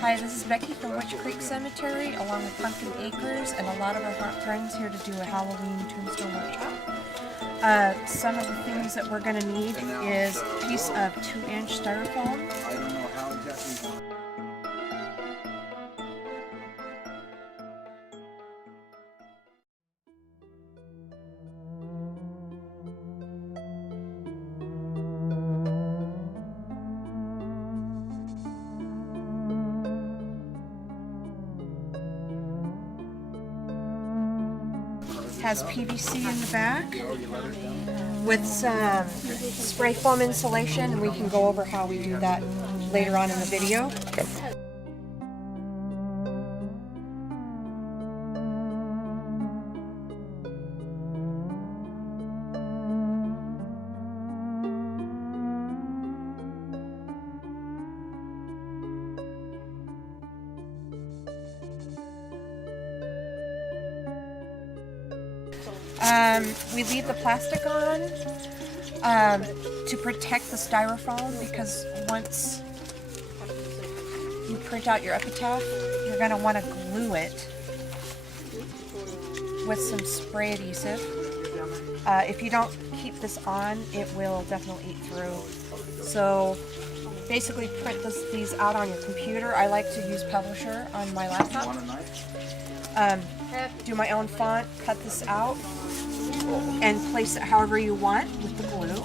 Hi, this is Becky from Witch Creek Cemetery, along with Pumpkin Acres, and a lot of our friends here to do a Halloween tombstone workshop. Some of the things that we're going to need is a piece of 2-inch styrofoam. I don't know how exactly. Has PVC in the back with some spray foam insulation, and we can go over how we do that later on in the video. Okay. We leave the plastic on to protect the styrofoam, because once you print out your epitaph, you're going to want to glue it with some spray adhesive. If you don't keep this on, it will definitely eat through. So basically print these out on your computer. I like to use Publisher on my laptop. Do my own font, cut this out, and place it however you want with the glue.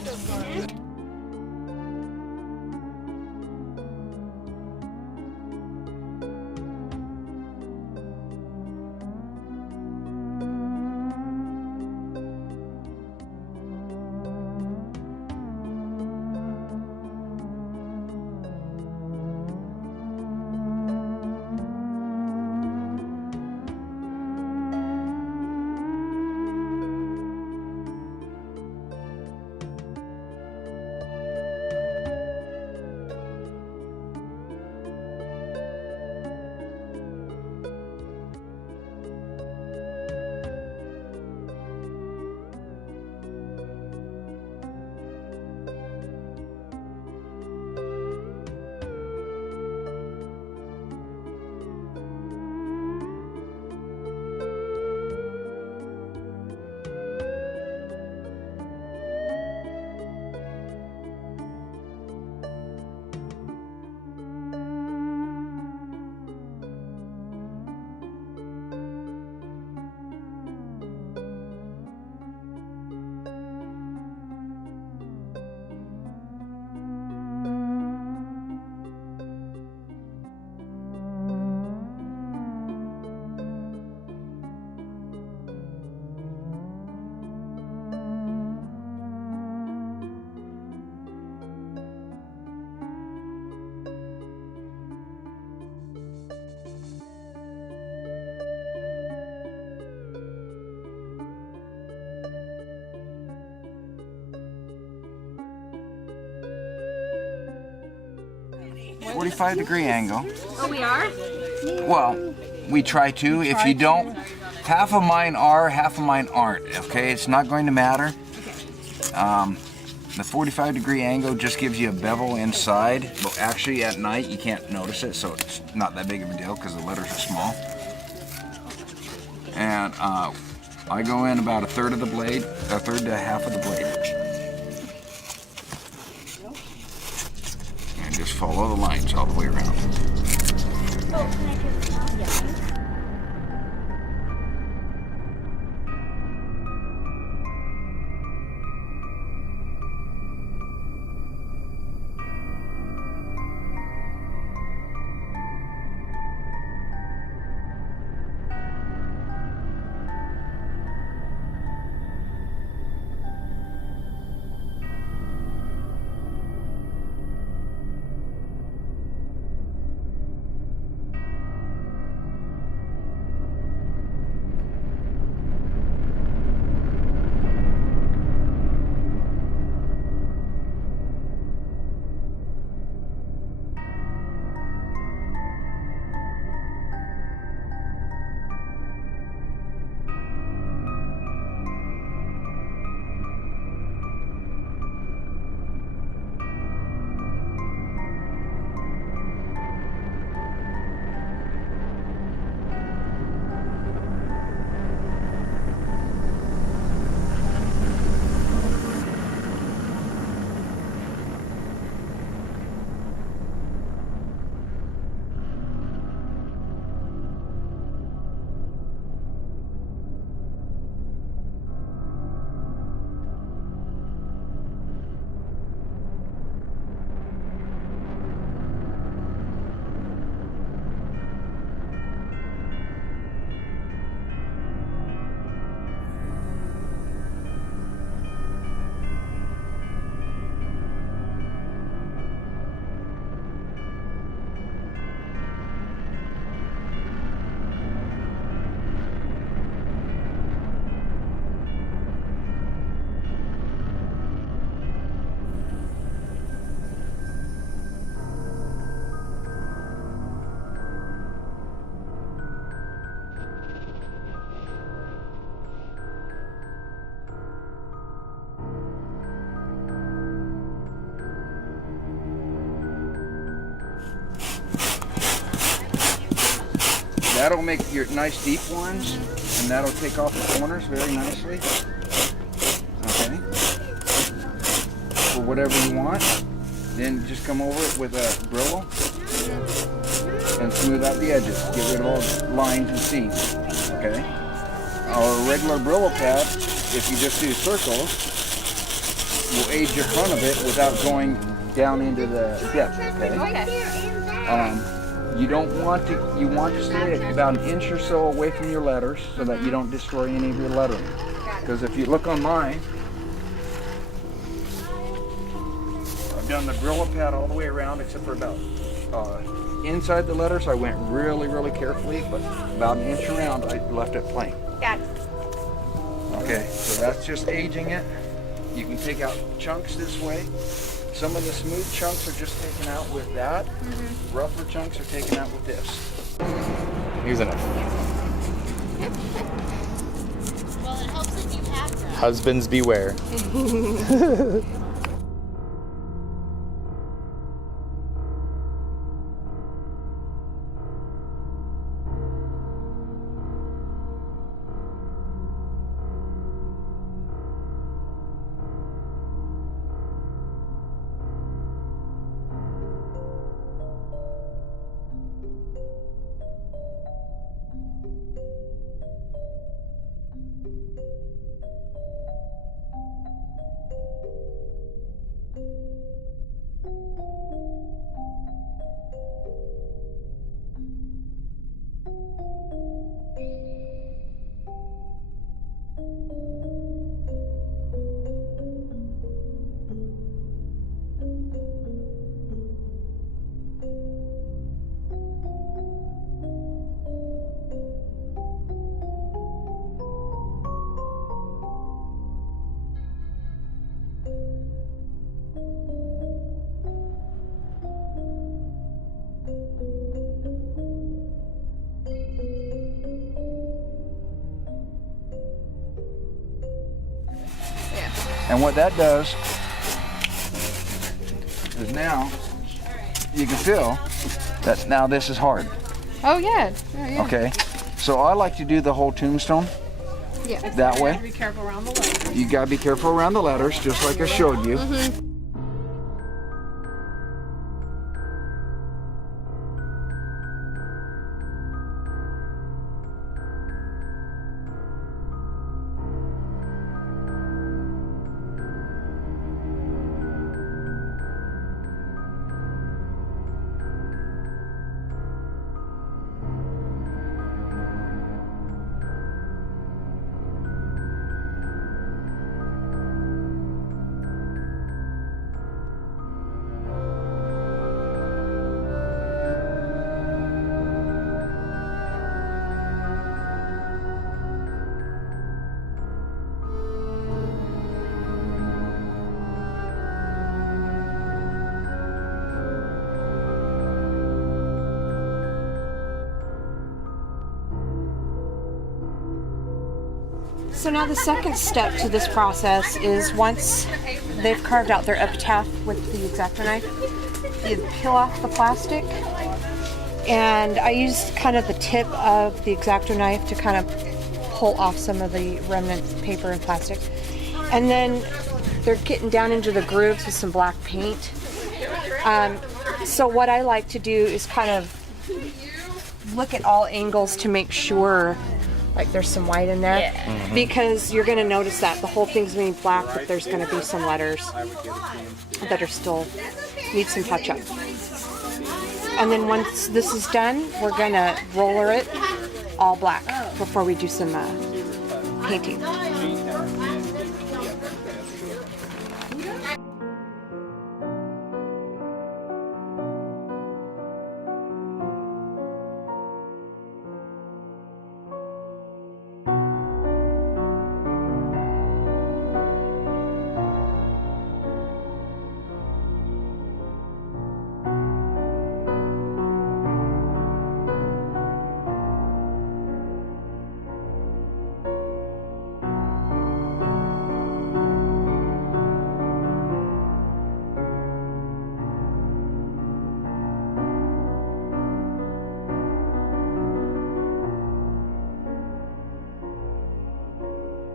A 45-degree angle. Oh, we are? Well, we try to. If you don't, half of mine are, half of mine aren't. Okay, it's not going to matter. The 45-degree angle just gives you a bevel inside, but actually at night you can't notice it, so it's not that big of a deal because the letters are small. And I go in about a third of the blade, a third to half of the blade. And just follow the lines all the way around. Oh, can I take this off? Yeah. That'll make your nice deep ones, and that'll take off the corners very nicely. Okay. For whatever you want. Then just come over it with a Brillo and smooth out the edges. Get rid of all the lines and seams. Okay. Our regular Brillo pad, if you just do circles, will aid your front of it without going down into the depth. Okay. You don't want to. You want to stay about an inch or so away from your letters so that you don't destroy any of your lettering. Because if you look on mine, I've done the Brillo pad all the way around except for about inside the letters. I went really, really carefully, but about an inch around, I left it plain. Got it. Okay, so that's just aging it. You can take out chunks this way. Some of the smooth chunks are just taken out with that. Rougher chunks are taken out with this. Here's enough. Well, it helps if you have them. Husbands beware. And what that does is now you can feel that now this is hard. Oh yeah. Okay, so I like to do the whole tombstone that way. Be careful around the letters. You gotta be careful around the letters, just like I showed you. So now the second step to this process is once they've carved out their epitaph with the X-Acto knife, you peel off the plastic, and I use kind of the tip of the X-Acto knife to kind of pull off some of the remnant paper and plastic. And then they're getting down into the grooves with some black paint. So what I like to do is kind of look at all angles to make sure like there's some white in there, because you're going to notice that the whole thing's being black, but there's going to be some letters that are still need some touch up. And then once this is done, we're going to roller it all black before we do some painting.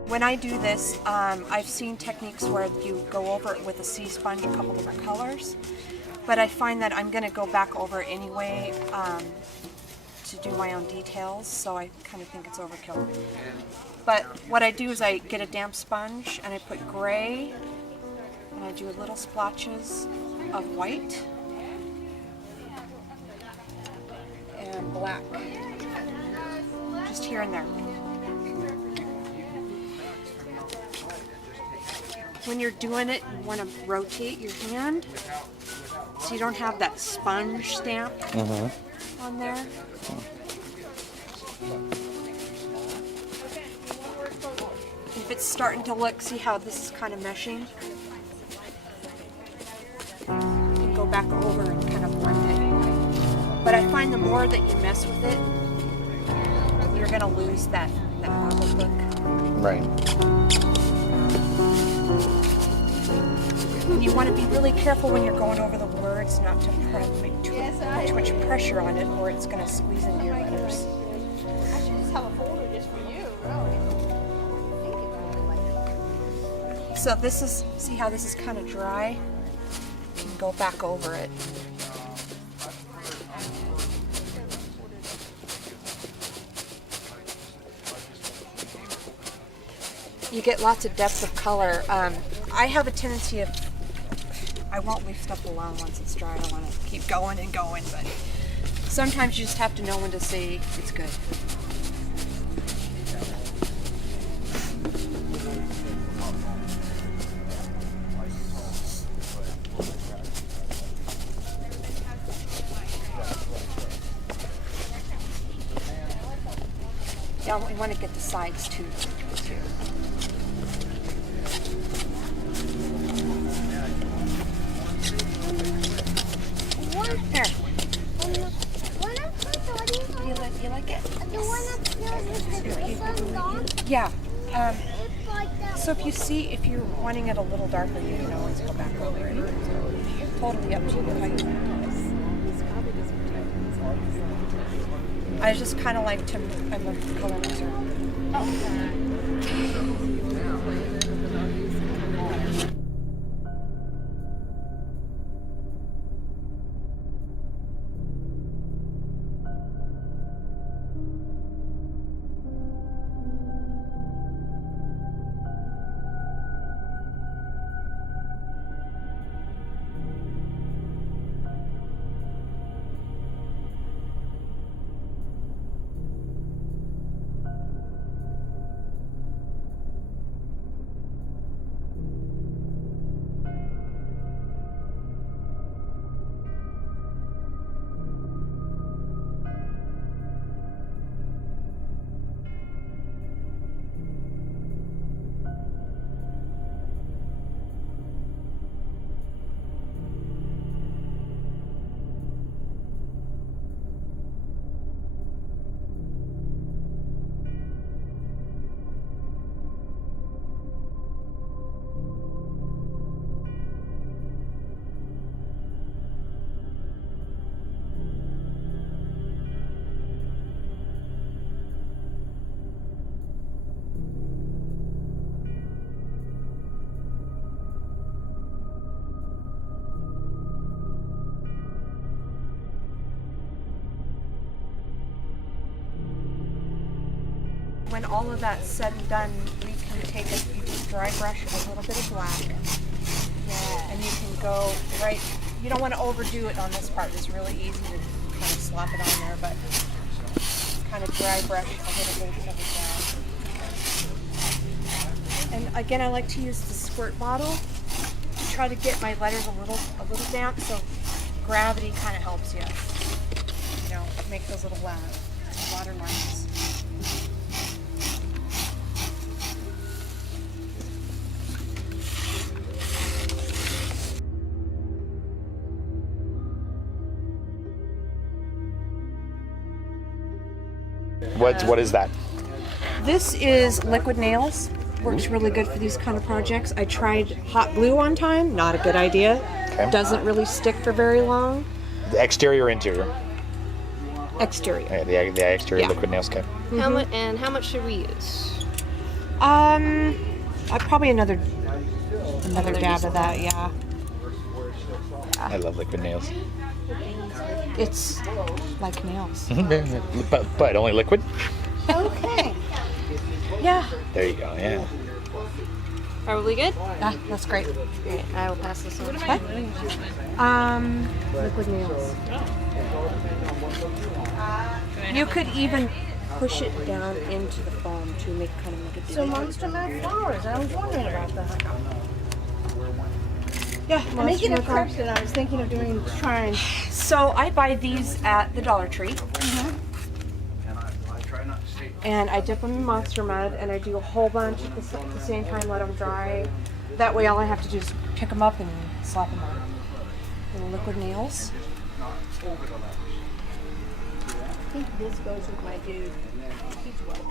when I do this, I've seen techniques where you go over it with a sea sponge, a couple different colors, but I find that I'm going to go back over it anyway to do my own details, so I kind of think it's overkill. But what I do is I get a damp sponge and I put gray, and I do little splotches of white and black, just here and there. When you're doing it, you want to rotate your hand so you don't have that sponge stamp on there. If it's starting to look, see how this is kind of meshing? You can go back over and kind of blend it. But I find the more that you mess with it, you're going to lose that bubble look. Right. And you want to be really careful when you're going over the words not to make too much pressure on it, or it's going to squeeze into your letters. I should just have a folder just for you, really. So this is, see how this is kind of dry? You can go back over it. You get lots of depth of color. I have a tendency of, I won't leave stuff alone once it's dry. I want to keep going and going, but sometimes you just have to know when to say it's good. Yeah, we want to get the sides too. Here. You like it? The one upstairs with the person gone? Yeah. It's like that. So if you're wanting it a little darker, you can always go back over it. Totally up to you how you want. I just kind of like to, I'm a color mixer. When all of that's said and done, we can take you just dry brush a little bit of black. Yeah. And you can go right, you don't want to overdo it on this part. It's really easy to kind of slop it on there, but kind of dry brush a little bit of it down. And again, I like to use the squirt bottle to try to get my letters a little damp, so gravity kind of helps you, make those little water lines. What is that? This is liquid nails. Works really good for these kind of projects. I tried hot glue one time. Not a good idea. Okay. Doesn't really stick for very long. The exterior or interior? Exterior. Yeah, the exterior Yeah. liquid nails. Okay. How much should we use? Probably another dab of that, yeah. I love liquid nails. It's like nails. but only liquid? Okay. Yeah. There you go, yeah. Are we good? That's great. Great. I will pass this on. Okay. Liquid nails. You could even push it down into the foam to make kind of like a So Monster Mac flowers. I was wondering about that. yeah, I'm making a person. I was thinking of trying. So I buy these at the Dollar Tree, And I try not to stay. and I dip them in Monster Mud, and I do a whole bunch at the same time, let them dry. That way, all I have to do is pick them up and slap them on. Little liquid nails. I think this goes with my dude. He's white.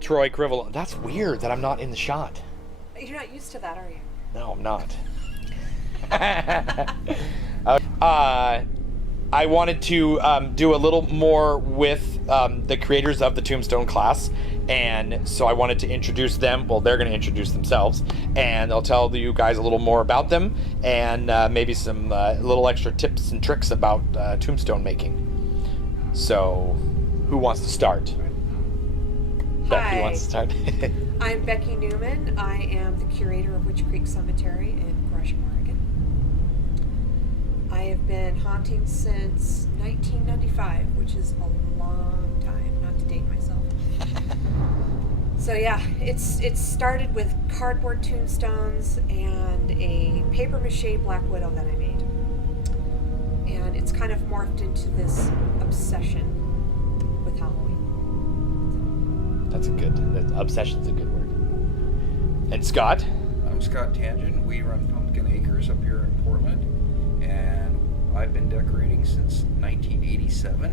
Troy Crivel. That's weird that I'm not in the shot. You're not used to that, are you? No, I'm not. I wanted to do a little more with the creators of the Tombstone class, and so I wanted to introduce them. Well, they're going to introduce themselves, and I'll tell you guys a little more about them, and maybe some little extra tips and tricks about tombstone making. So, who wants to start? Becky Hi. wants to start. I'm Becky Newman. I am the curator of Witch Creek Cemetery in Gresham, Oregon. I have been haunting since 1995, which is a long time, not to date myself. So yeah, it started with cardboard tombstones and a paper mache black widow that I made. And it's kind of morphed into this obsession with Halloween. Obsession's a good word. And Scott? I'm Scott Tangent. We run Pumpkin Acres up here in Portland, and I've been decorating since 1987,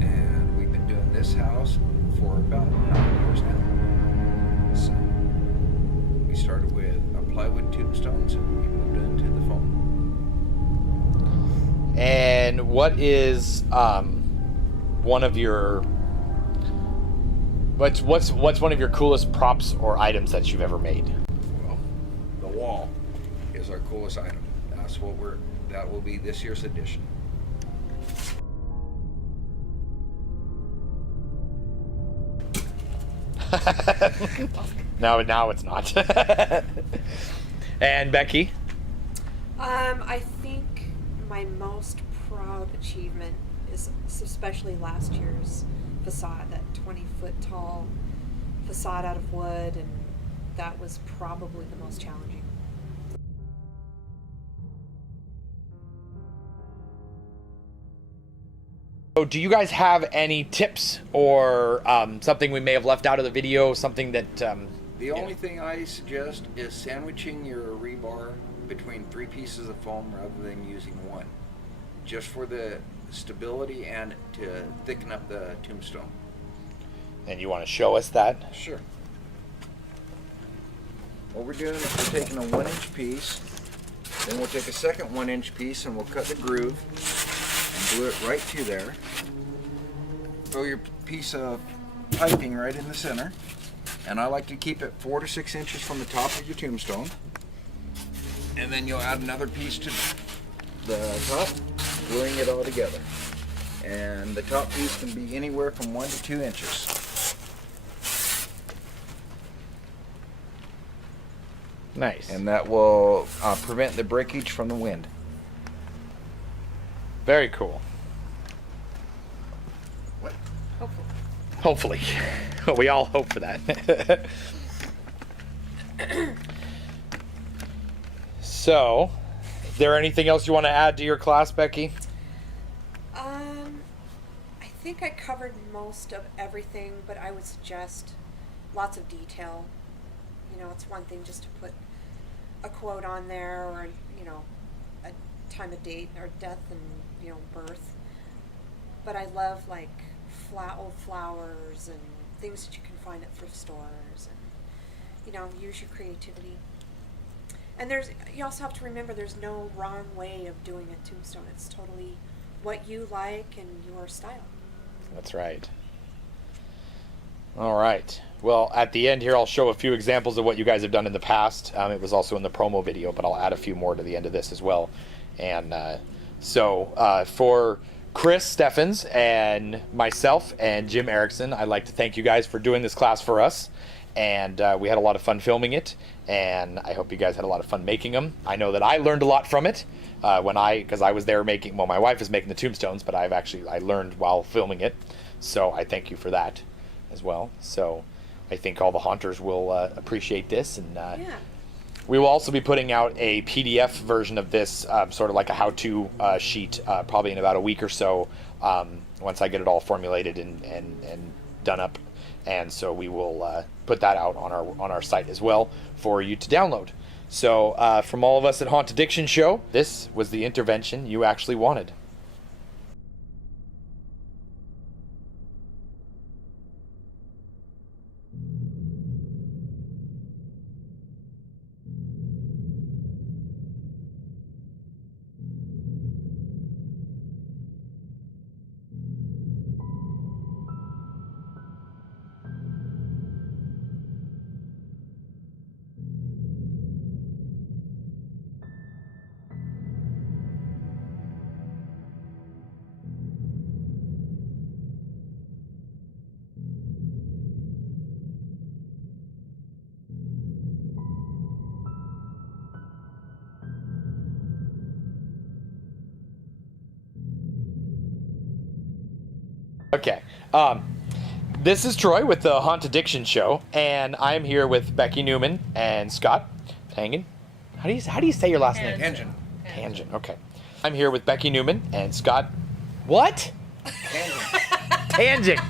and we've been doing this house for about 9 years now. So we started with plywood tombstones, and we moved into the foam. And what is one of your what's one of your coolest props or items that you've ever made? Well, the wall is our coolest item. That will be this year's edition. No, now it's not. And Becky? I think my most proud achievement is especially last year's facade, that 20-foot tall facade out of wood, and that was probably the most challenging. So do you guys have any tips or something we may have left out of the video, something that... The only thing I suggest is sandwiching your rebar between 3 pieces of foam rather than using one, just for the stability and to thicken up the tombstone. And you want to show us that? Sure. What we're doing is we're taking a 1-inch piece, then we'll take a second 1-inch piece and we'll cut the groove and glue it right to there. throw your piece of piping right in the center. And I like to keep it 4 to 6 inches from the top of your tombstone. And then you'll add another piece to the top, gluing it all together. And the top piece can be anywhere from 1 to 2 inches. Nice. And that will prevent the breakage from the wind. Very cool. What? Hopefully. We all hope for that. So, is there anything else you want to add to your class, Becky? I think I covered most of everything, but I would suggest lots of detail. You know, it's one thing just to put a quote on there, or, you know, a time of date or death and, you know, birth. But I love like old flowers and things that you can find at thrift stores, and, you know, use your creativity. And you also have to remember there's no wrong way of doing a tombstone. It's totally what you like and your style. That's right. All right. Well, at the end here, I'll show a few examples of what you guys have done in the past. It was also in the promo video, but I'll add a few more to the end of this as well. And so for Chris Steffens and myself and Jim Erickson, I'd like to thank you guys for doing this class for us. And we had a lot of fun filming it, and I hope you guys had a lot of fun making them. I know that I learned a lot from it because I was there making, well, my wife is making the tombstones, but I learned while filming it. So I thank you for that as well. So I think all the haunters will appreciate this, and we will also be putting out a PDF version of this, sort of like a how-to sheet, probably in about a week or so, once I get it all formulated and done up. And so we will put that out on our site as well for you to download. So from all of us at Haunt Addiction Show, this was the intervention you actually wanted. Okay, this is Troy with the Haunt Addiction Show, and I'm here with Becky Newman and Scott Tangen. How do you say your last name? Tangent. Tangent. Okay. I'm here with Becky Newman and Scott. What? Tangent.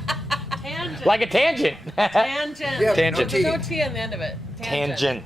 Tangent. Like a tangent. Tangent. Yeah, Tangent. There's no T on the end of it. Tangent.